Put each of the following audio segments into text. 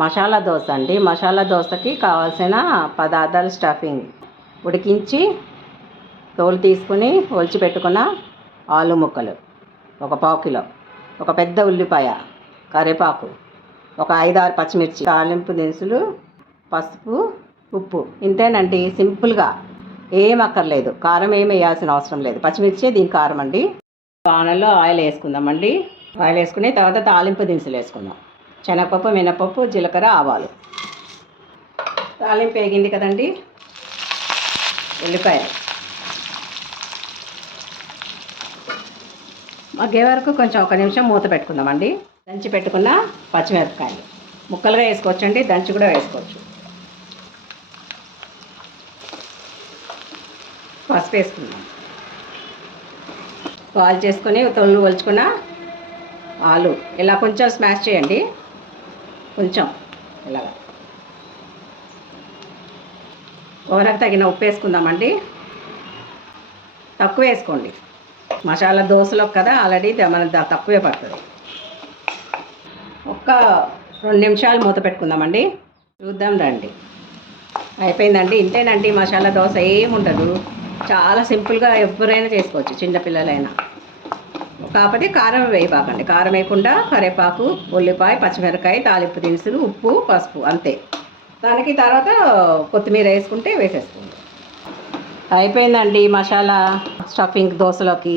మసాలా దోశ అండి. మసాలా దోశకి కావాల్సిన పదార్థాలు: స్టఫింగ్ ఉడికించి తోలు తీసుకుని ఒలిచి పెట్టుకున్న ఆలు ముక్కలు ఒక పావు కిలో, ఒక పెద్ద ఉల్లిపాయ, కరివేపాకు, ఒక 5-6 పచ్చిమిర్చి, తాలింపు దినుసులు, పసుపు, ఉప్పు. ఇంతేనండి, సింపుల్గా. ఏం అక్కర్లేదు, కారం ఏమి వేయాల్సిన అవసరం లేదు. పచ్చిమిర్చి దీని కారం అండి. పానల్లో ఆయిల్ వేసుకుందామండి. ఆయిల్ వేసుకుని తర్వాత తాలింపు దినుసులు వేసుకుందాం. శనగపప్పు, మినపప్పు, జీలకర్ర, ఆవాలు. తాలింపు వేగింది కదండి. ఉల్లిపాయలు మగ్గే వరకు కొంచెం 1 నిమిషం మూత పెట్టుకుందామండి. దంచి పెట్టుకున్న పచ్చిమిరపకాయలు ముక్కలుగా వేసుకోవచ్చండి, దంచి కూడా వేసుకోవచ్చు. పసుపు వేసుకుందాం. బాయిల్ చేసుకొని తొళ్ళు ఒలుచుకున్న ఆలు ఇలా కొంచెం స్మాష్ చేయండి. కొంచెం ఇలాగా. కూరకు తగిన ఉప్పు వేసుకుందామండి. తక్కువ వేసుకోండి, మసాలా దోశలో కదా ఆల్రెడీ మన తక్కువే పడుతుంది. ఒక్క 2 నిమిషాలు మూత పెట్టుకుందామండి. చూద్దాం రండి. అయిపోయిందండి. ఇంతేనండి మసాలా దోశ. ఏముండదు, చాలా సింపుల్గా ఎవరైనా చేసుకోవచ్చు, చిన్నపిల్లలైనా. కాకపోతే కారం వేయబాకండి. కారం వేయకుండా కరివేపాకు, ఉల్లిపాయ, పచ్చిమిరపకాయ, తాలింపు దినుసులు, ఉప్పు, పసుపు, అంతే. దానికి తర్వాత కొత్తిమీర వేసుకుంటే వేసేసుకోండి. అయిపోయిందండి మసాలా స్టఫింగ్ దోశలోకి.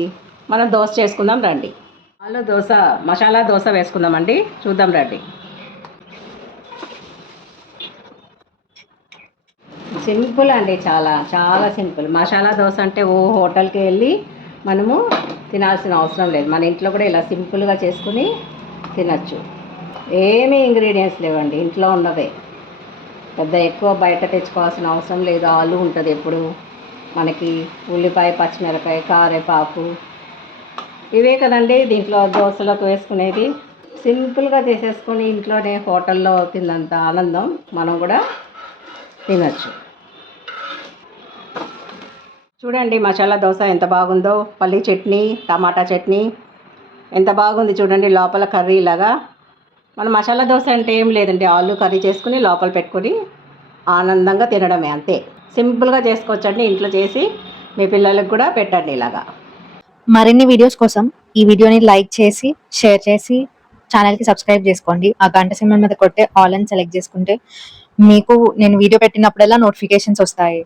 మనం దోశ చేసుకుందాం రండి. ఆలు దోశ, మసాలా దోశ వేసుకుందామండి. చూద్దాం రండి. సింపుల్ అండి, చాలా చాలా సింపుల్. మసాలా దోశ అంటే హోటల్కి వెళ్ళి మనము తినాల్సిన అవసరం లేదు. మన ఇంట్లో కూడా ఇలా సింపుల్గా చేసుకుని తినచ్చు. ఏమీ ఇంగ్రీడియంట్స్ లేవండి, ఇంట్లో ఉన్నదే. పెద్ద ఎక్కువ బయట తెచ్చుకోవాల్సిన అవసరం లేదు. ఆలు ఉంటుంది ఎప్పుడు మనకి, ఉల్లిపాయ, పచ్చిమిరపకాయ, కరివేపాకు, ఇవే కదండి దీంట్లో దోశలోకి వేసుకునేది. సింపుల్గా చేసేసుకొని ఇంట్లోనే హోటల్లో తిన్నంత ఆనందం మనం కూడా తినచ్చు. చూడండి మసాలా దోశ ఎంత బాగుందో. పల్లీ చట్నీ, టమాటా చట్నీ ఎంత బాగుంది చూడండి. లోపల కర్రీ లాగా. మన మసాలా దోశ అంటే ఏం లేదండి, ఆలు కర్రీ చేసుకుని లోపల పెట్టుకొని ఆనందంగా తినడమే, అంతే. సింపుల్గా చేసుకోవచ్చండి. ఇంట్లో చేసి మీ పిల్లలకు కూడా పెట్టండి ఇలాగా. మరిన్ని వీడియోస్ కోసం ఈ వీడియోని లైక్ చేసి, షేర్ చేసి, ఛానల్కి సబ్స్క్రైబ్ చేసుకోండి. ఆ గంట సింబల్ మీద కొట్టే ఆల్ అని సెలెక్ట్ చేసుకుంటే మీకు నేను వీడియో పెట్టినప్పుడల్లా నోటిఫికేషన్స్ వస్తాయి.